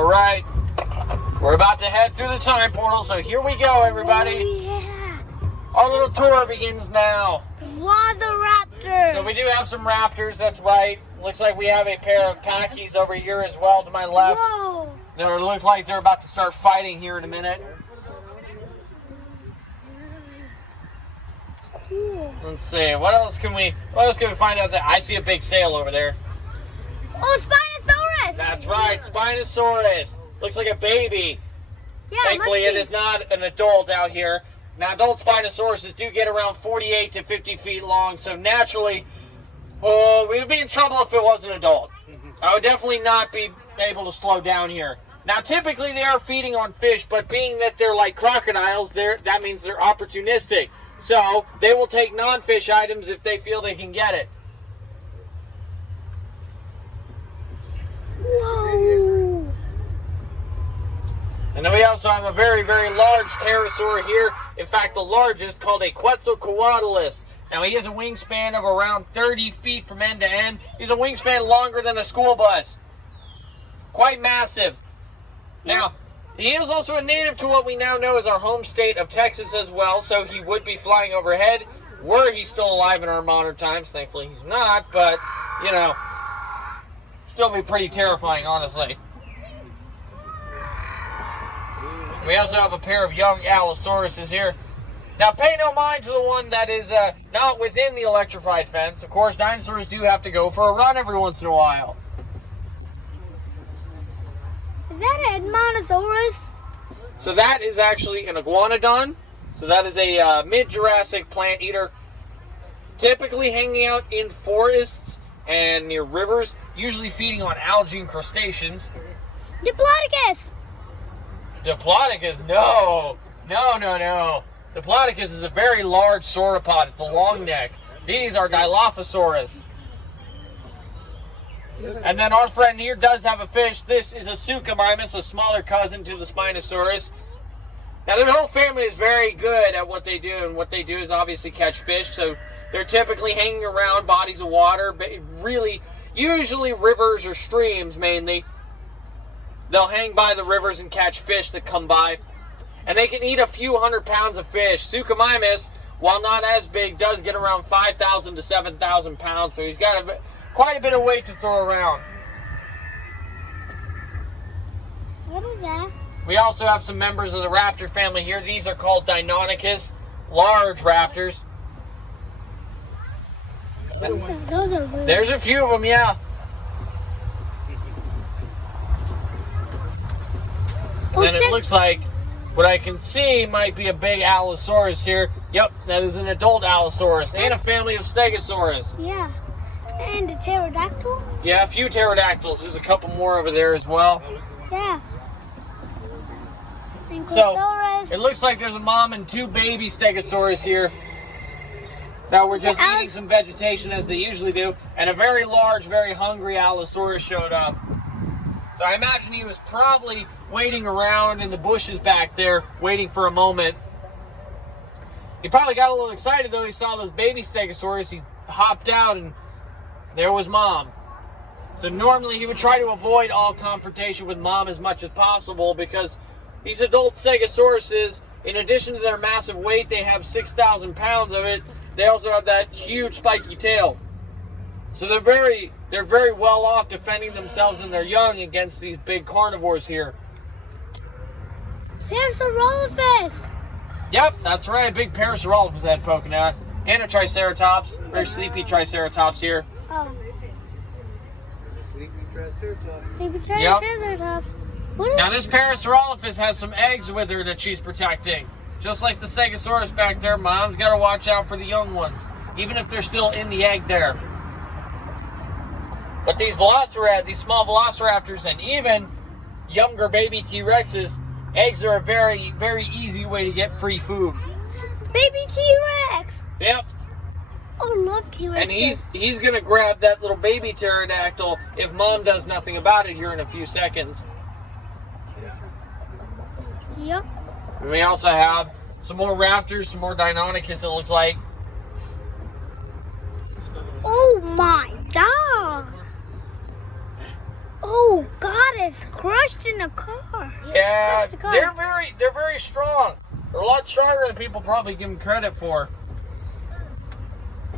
All right. We're about to head through the time portal, so here we go, everybody. Oh, yeah. Our little tour begins now. Wow, the raptors. So we do have some raptors, that's right. Looks like we have a pair of Pachycephalosaurus over here as well to my left. Whoa. They look like they're about to start fighting here in a minute. Cool. Let's see, what else can we find out there? I see a big sail over there. Oh, Spinosaurus. That's right, Spinosaurus. Looks like a baby. Yeah, Thankfully, it is not an adult out here. Now, adult Spinosauruses do get around 48 to 50 feet long, so naturally, we would be in trouble if it was an adult. I would definitely not be able to slow down here. Now, typically, they are feeding on fish, but being that they're like crocodiles, that means they're opportunistic. So, they will take non-fish items if they feel they can get it. Whoa. And then we also have a very, very large pterosaur here. In fact, the largest, called a Quetzalcoatlus. Now, he has a wingspan of around 30 feet from end to end. He's a wingspan longer than a school bus. Quite massive. Now, he is also a native to what we now know as our home state of Texas as well, so he would be flying overhead were he still alive in our modern times. Thankfully, he's not, but, you know, still be pretty terrifying, honestly. We also have a pair of young Allosauruses here. Now, pay no mind to the one that is not within the electrified fence. Of course, dinosaurs do have to go for a run every once in a while. Is that an Iguanosaurus? So that is actually an Iguanodon. So that is a mid-Jurassic plant eater. Typically hanging out in forests and near rivers, usually feeding on algae and crustaceans. Diplodocus. Diplodocus? No. Diplodocus is a very large sauropod. It's a long neck. These are Dilophosaurus. And then our friend here does have a fish. This is a Suchomimus, a smaller cousin to the Spinosaurus. Now, their whole family is very good at what they do, and what they do is obviously catch fish. So they're typically hanging around bodies of water, but really, usually rivers or streams mainly. They'll hang by the rivers and catch fish that come by. And they can eat a few 100 pounds of fish. Suchomimus, while not as big, does get around 5,000 to 7,000 pounds. So he's got quite a bit of weight to throw around. What is that? We also have some members of the raptor family here. These are called Diplodocus, large raptors. Those are really... There's a few of them, yeah. And then it looks like what I can see might be a big Allosaurus here. Yep, that is an adult Allosaurus and a family of Stegosaurus. Yeah. And a pterodactyl? Yeah, a few pterodactyls. There's a couple more over there as well. Yeah. So, it looks like there's a mom and two baby Stegosaurus here. Now we're just eating some vegetation as they usually do. And a very large, very hungry Allosaurus showed up. So I imagine he was probably waiting around in the bushes back there, waiting for a moment. He probably got a little excited though. He saw those baby Stegosaurus. He hopped out and there was Mom. So normally he would try to avoid all confrontation with Mom as much as possible because these adult Stegosauruses, in addition to their massive weight, they have 6,000 pounds of it. They also have that huge spiky tail. So they're very well off defending themselves and their young against these big carnivores here. Pterosaurus. Yep, that's right. A big Pterosaurus head poking out. And a Triceratops. Very sleepy Triceratops here. Oh. Sleepy Triceratops. Sleepy Triceratops. Yep. Now this Pterosaurus has some eggs with her that she's protecting. Just like the Stegosaurus back there, Mom's got to watch out for the young ones. Even if they're still in the egg there. But these small velociraptors, and even younger baby T-Rexes, eggs are a very, very easy way to get free food. Baby T-Rex. Yep. Oh, love T-Rexes. And he's going to grab that little baby pterodactyl if Mom does nothing about it here in a few seconds. Yep. And we also have some more raptors, some more Diplodocus, it looks like. Oh my god. Oh, goddess. it's crushed in a car. Yeah, Crushed the car. they're very strong. They're a lot stronger than people probably give them credit for.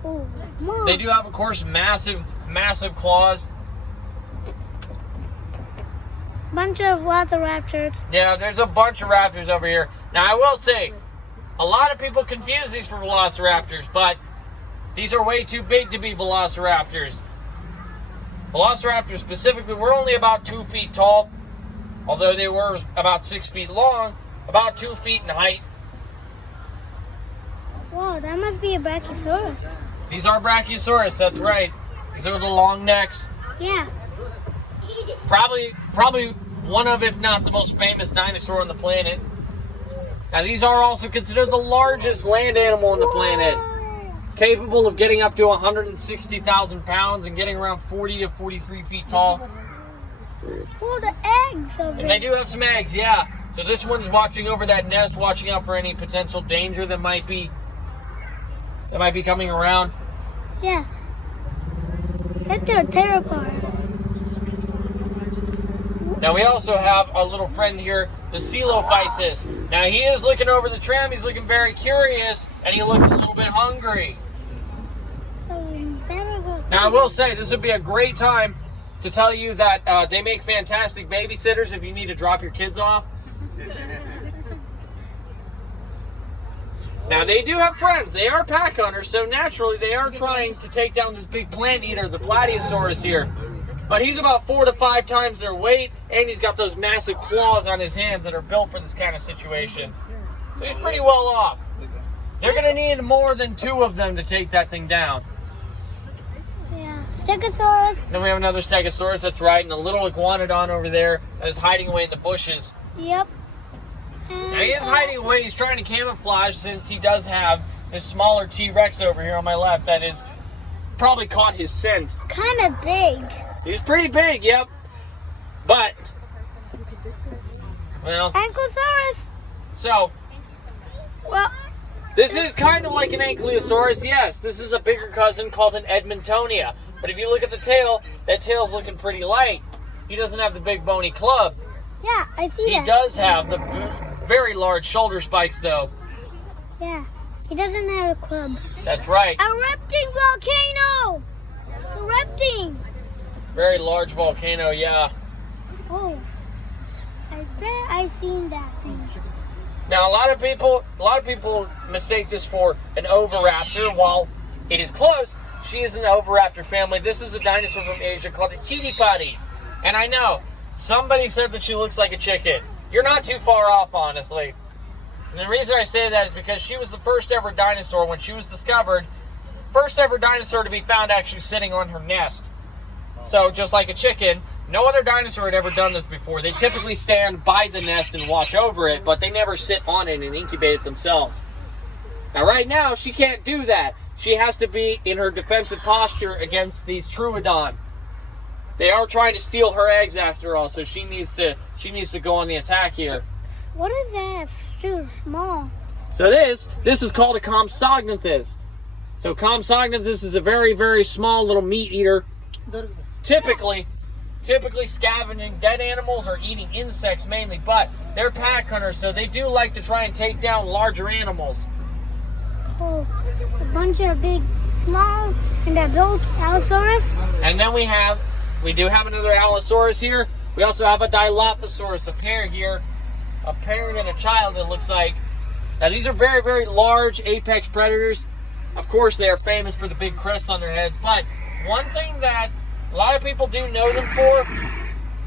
Oh, Mom. They do have, of course, massive claws. Bunch of Velociraptors. Yeah, there's a bunch of raptors over here. Now, I will say, a lot of people confuse these for velociraptors, but these are way too big to be velociraptors. Velociraptors specifically were only about 2 feet tall, although they were about 6 feet long, about 2 feet in height. Whoa, that must be a Brachiosaurus. These are Brachiosaurus, that's right. These are the long necks. Yeah. Probably one of, if not the most famous dinosaur on the planet. Now, these are also considered the largest land animal on the planet. Capable of getting up to 160,000 pounds and getting around 40 to 43 feet tall. Oh, the eggs of And they it. do have some eggs, yeah. So this one's watching over that nest, watching out for any potential danger that might be coming around. Yeah. That's their pterosaur. Now we also have our little friend here, the Coelophysis. Now he is looking over the tram, he's looking very curious, and he looks a little bit hungry. Now I will say, this would be a great time to tell you that they make fantastic babysitters if you need to drop your kids off. Now they do have friends, they are pack hunters, so naturally they are trying to take down this big plant eater, the Pachycephalosaurus here. But he's about 4 to 5 times their weight, and he's got those massive claws on his hands that are built for this kind of situation. So he's pretty well off. They're going to need more than 2 of them to take that thing down. Yeah. Stegosaurus. Then we have another Stegosaurus, that's right, and a little Iguanodon over there that is hiding away in the bushes. Yep. Now he is hiding away, he's trying to camouflage since he does have this smaller T-Rex over here on my left that is probably caught his scent. Kind of big. He's pretty big, yep. But, well, Ankylosaurus. so, Well, this is kind of like an Ankylosaurus, yes. This is a bigger cousin called an Edmontonia. But if you look at the tail, that tail's looking pretty light. He doesn't have the big bony club. yeah, I see He that. does have the very large shoulder spikes, though. Yeah. He doesn't have a club. That's right. Erupting volcano. Erupting. Very large volcano, yeah. Oh. I bet I've seen that thing. Now, a lot of people mistake this for an oviraptor. While it is close, she is an oviraptor family. This is a dinosaur from Asia called a chitipati. And I know, somebody said that she looks like a chicken. You're not too far off, honestly. And the reason I say that is because she was the first ever dinosaur, when she was discovered, first ever dinosaur to be found actually sitting on her nest. So, just like a chicken, no other dinosaur had ever done this before. They typically stand by the nest and watch over it, but they never sit on it and incubate it themselves. Now, right now, she can't do that. She has to be in her defensive posture against these Troodon. They are trying to steal her eggs after all, so she needs to go on the attack here. What is that? It's too small. So this is called a Compsognathus. So Compsognathus is a very, very small little meat eater. Typically scavenging dead animals or eating insects mainly, but they're pack hunters, so they do like to try and take down larger animals. Oh, a bunch of big, small, and adult Allosaurus. And then we do have another Allosaurus here. We also have a Dilophosaurus, a pair here, a parent and a child, it looks like. Now these are very, very large apex predators. Of course, they are famous for the big crests on their heads, but one thing that a lot of people do know them for,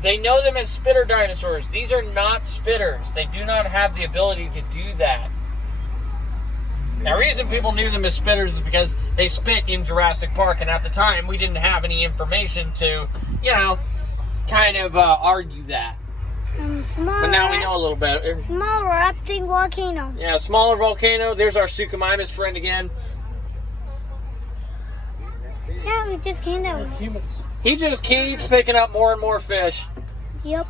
they know them as spitter dinosaurs. These are not spitters. They do not have the ability to do that. Now, the reason people knew them as spitters is because they spit in Jurassic Park, and at the time, we didn't have any information to, kind of argue that. Small. But now we know a little bit. Small erupting volcano. Yeah, smaller volcano. There's our Suchomimus friend again. Yeah, we just came that way. He just keeps picking up more and more fish. Yep.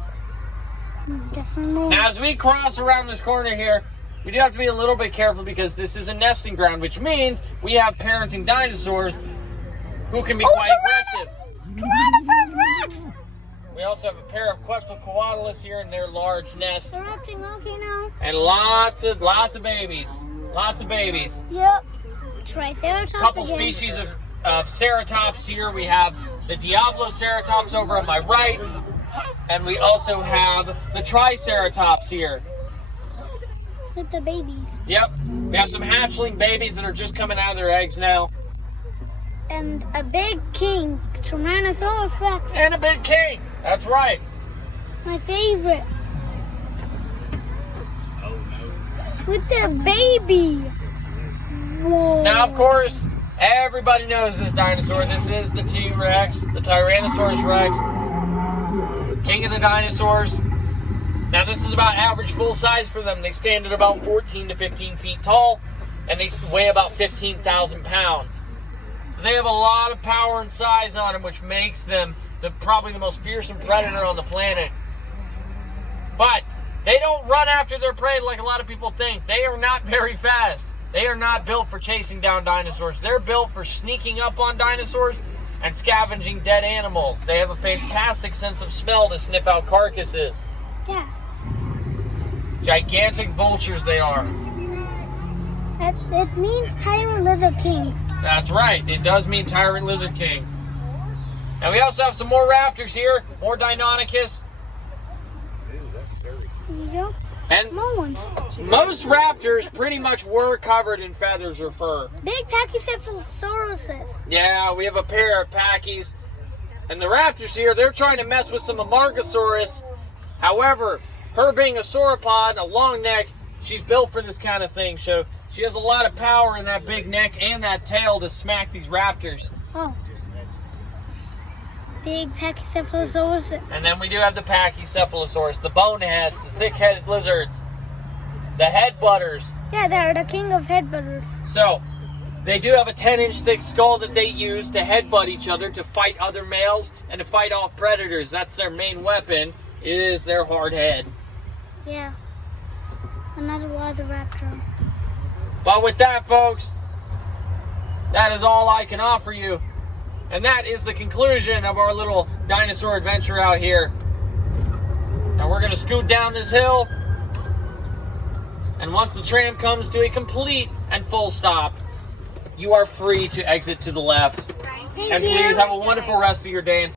Definitely. Now, as we cross around this corner here, we do have to be a little bit careful because this is a nesting ground, which means we have parenting dinosaurs who can be quite aggressive. Tyrannosaurus Rex! We also have a pair of Quetzalcoatlus here in their large nest. They're acting okay now. And lots of babies. Lots of babies. Yep. Triceratops Couple again. species of ceratops here. We have the Diplodocus over on my right. And we also have the Triceratops here. With the babies. Yep. We have some hatchling babies that are just coming out of their eggs now. And a big king, Tyrannosaurus Rex. And a big king. That's right. My favorite. With their baby. Whoa. Now, of course, everybody knows this dinosaur. This is the T-Rex, the Tyrannosaurus Rex, king of the dinosaurs. Now, this is about average full size for them. They stand at about 14 to 15 feet tall, and they weigh about 15,000 pounds. So they have a lot of power and size on them, which makes them probably the most fearsome predator on the planet. But they don't run after their prey like a lot of people think. They are not very fast. They are not built for chasing down dinosaurs. They're built for sneaking up on dinosaurs and scavenging dead animals. They have a fantastic sense of smell to sniff out carcasses. Yeah. Gigantic vultures they are. It means Tyrant Lizard King. That's right. It does mean Tyrant Lizard King. And we also have some more raptors here. More Diplodocus. Yep. And Small ones. most raptors pretty much were covered in feathers or fur. Big Pachycephalosaurus. Yeah, we have a pair of Pachy's. And the raptors here, they're trying to mess with some Amargasaurus. However, her being a sauropod, a long neck, she's built for this kind of thing. So she has a lot of power in that big neck and that tail to smack these raptors. Oh. Big Pachycephalosaurus. And then we do have the Pachycephalosaurus, the boneheads, the thick-headed lizards, the headbutters. Yeah, they're the king of headbutters. So, they do have a 10-inch thick skull that they use to headbutt each other to fight other males and to fight off predators. That's their main weapon, is their hard head. Yeah. Another Velociraptor. But with that, folks, that is all I can offer you. And that is the conclusion of our little dinosaur adventure out here. Now we're going to scoot down this hill. And once the tram comes to a complete and full stop, you are free to exit to the left. Thank And you. please have a wonderful rest of your day.